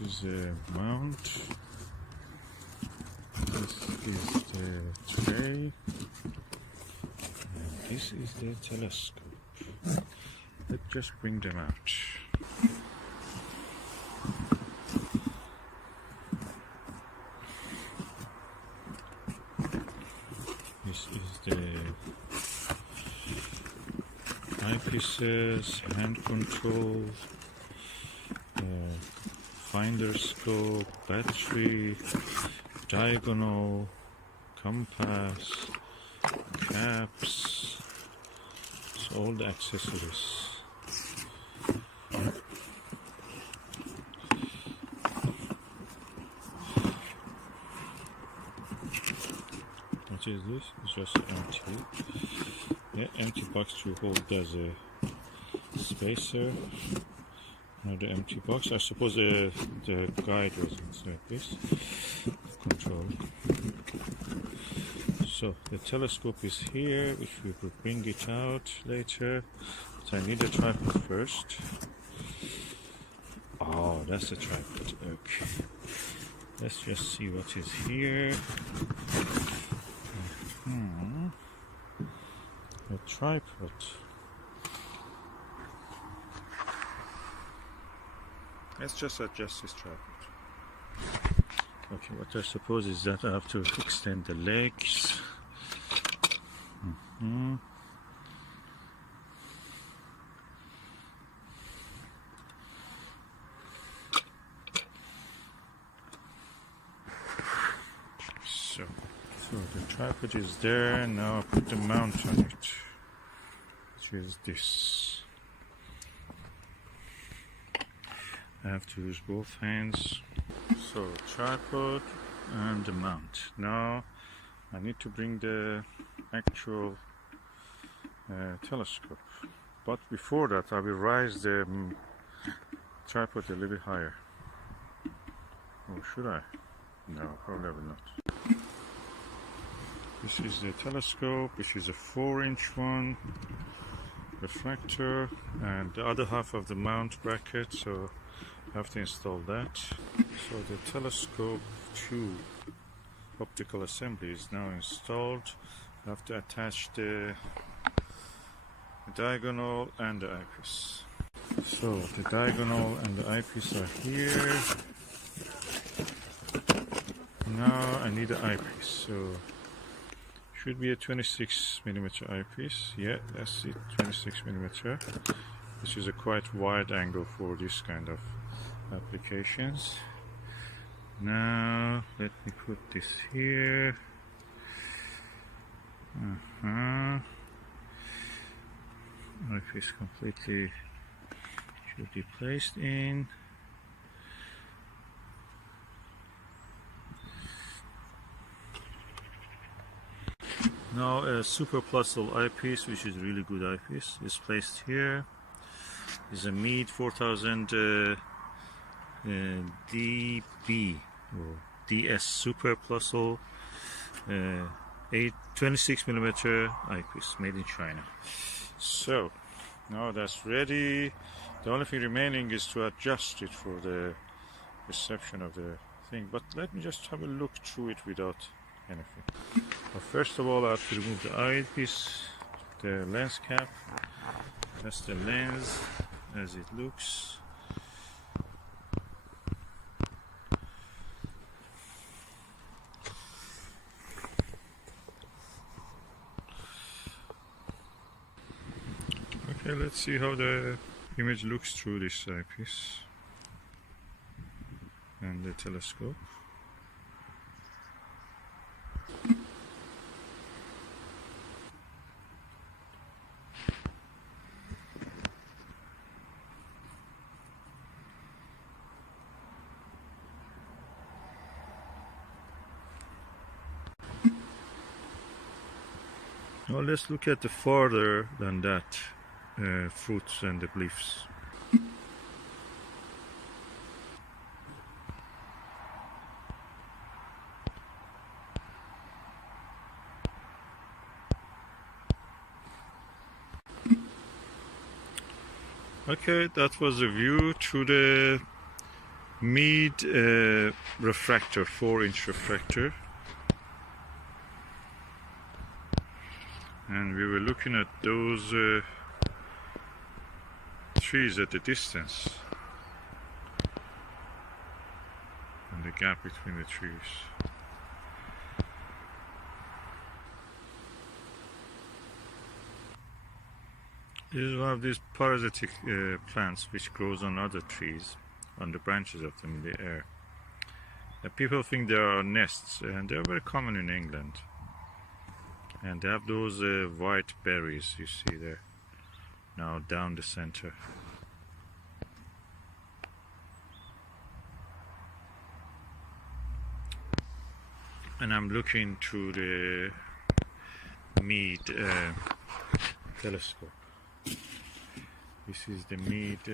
This is a mount. This is the tray. And this is the telescope. Let's just bring them out. This is the eyepieces, hand control, finder scope, battery, diagonal, compass, caps, so all the accessories. What is this? It's just empty. Yeah, empty box to hold as a spacer. Another empty box. I suppose the guide was inside this. Control. So the telescope is here, which we will bring it out later. But I need a tripod first. Oh, that's a tripod. Okay. Let's just see what is here. A tripod. Let's just adjust this tripod. Okay, what I suppose is that I have to extend the legs. So the tripod is there. Now I put the mount on it, which is this. I have to use both hands. So tripod and the mount. Now I need to bring the actual telescope. But before that I will raise the tripod a little bit higher. Or should I? No, probably not. This is the telescope, which is a 4-inch one. Refractor, and the other half of the mount bracket, so I have to install that. So the telescope tube optical assembly is now installed. I have to attach the diagonal and the eyepiece. So the diagonal and the eyepiece are here. Now I need the eyepiece. So should be a 26mm eyepiece. Yeah, that's it, 26mm, which is a quite wide angle for this kind of applications. Now let me put this here. Eyepiece completely should be placed in. Now a super plusle eyepiece, which is really good eyepiece, is placed here. Is a Meade 4000 DB or DS super plusle 26mm eyepiece made in China. So now that's ready. The only thing remaining is to adjust it for the reception of the thing. But let me just have a look through it without anything. But first of all, I have to remove the eyepiece, the lens cap. That's the lens as it looks. Okay, let's see how the image looks through this eyepiece and the telescope. Now let's look at the farther than that fruits and the leaves. Okay, that was the view through the Meade refractor, 4-inch refractor, and we were looking at those trees at the distance and the gap between the trees. This is one of these parasitic plants which grows on other trees, on the branches of them in the air. People think they are nests, and they are very common in England. And they have those white berries you see there, now down the center. And I'm looking through the Meade telescope. This is the Meade,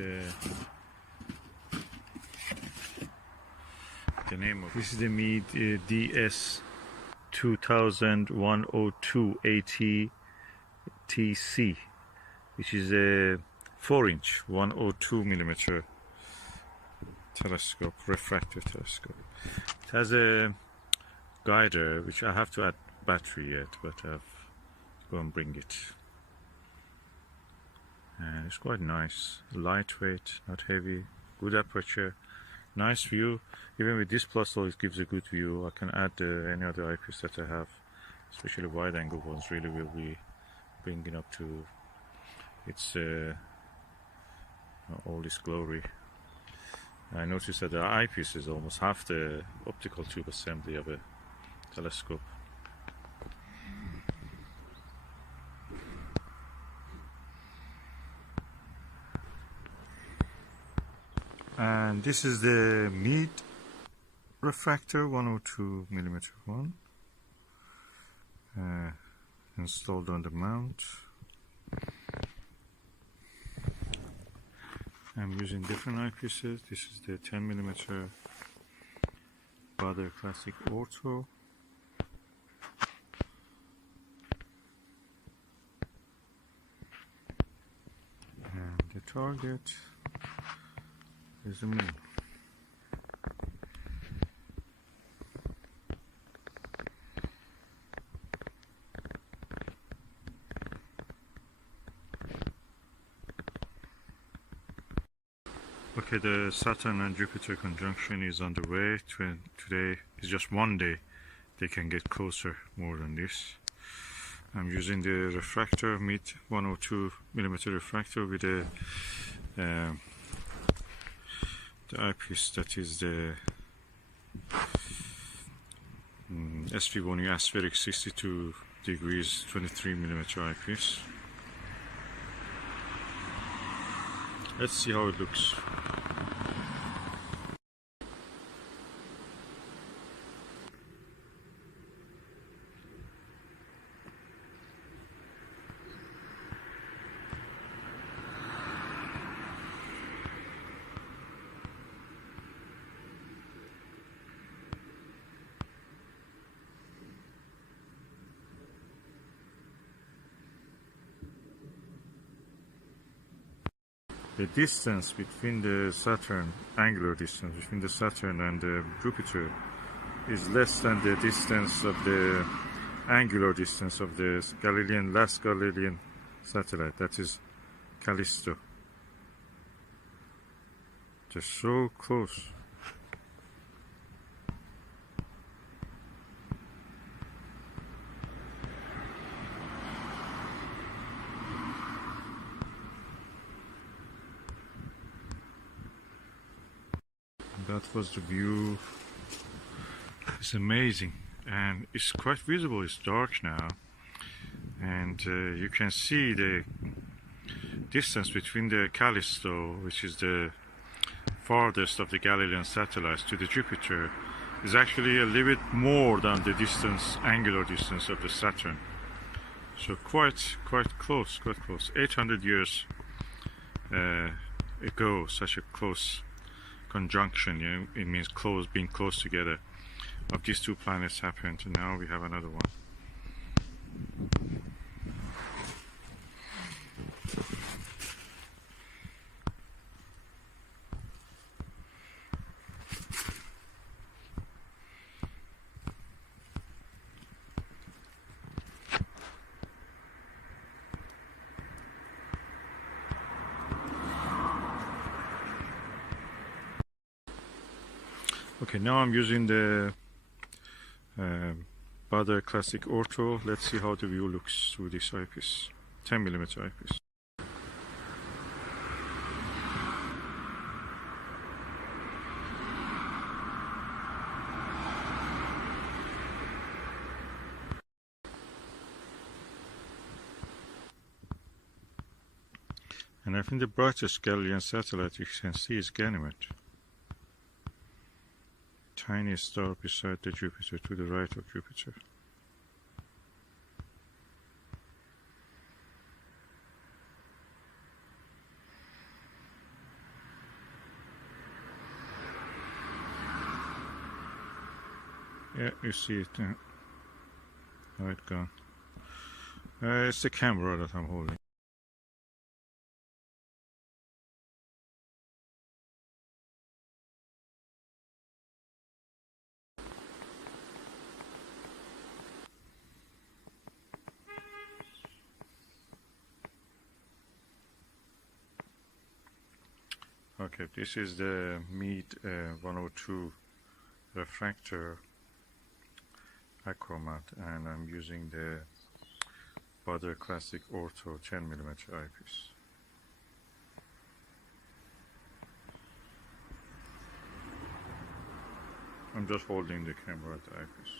the name of this is the Meade DS-2102AT-TC, which is a 4-inch 102mm telescope, refractor telescope. It has a guider which I have to add battery yet, but I have to go and bring it. And it's quite nice, lightweight, not heavy, good aperture, nice view. Even with this plus it gives a good view. I can add any other eyepiece that I have, especially wide angle ones really will be bringing up to its all this glory. I noticed that the eyepiece is almost half the optical tube assembly of a telescope. And this is the Meade refractor, 102mm one, installed on the mount. I'm using different eyepieces. This is the 10mm Baader Classic Ortho. And the target is the moon. Okay, the Saturn and Jupiter conjunction is on the way. Today is just one day. They can get closer more than this. I'm using the refractor, Meade 102mm refractor with the eyepiece that is the SV1U aspheric 62 degrees 23mm eyepiece. Let's see how it looks. The distance between the Saturn, angular distance between the Saturn and the Jupiter is less than the distance of the angular distance of the last Galilean satellite, that is Callisto. They're so close. That was the view. It's amazing, and it's quite visible. It's dark now, and you can see the distance between the Callisto, which is the farthest of the Galilean satellites, to the Jupiter is actually a little bit more than the distance, angular distance of the Saturn. So quite close, 800 years ago, such a close conjunction, you know, it means being close together, of these two planets happened, and now we have another one. Okay, now I'm using the Baader Classic Ortho. Let's see how the view looks through this eyepiece, 10mm eyepiece. And I think the brightest Galilean satellite you can see is Ganymede. Tiniest star beside the Jupiter, to the right of Jupiter. Yeah, you see it now. Oh, it's gone. It's the camera that I'm holding. Okay, this is the Meade 102 Refractor Acromat, and I'm using the Baader Classic Ortho 10mm eyepiece. I'm just holding the camera at the eyepiece.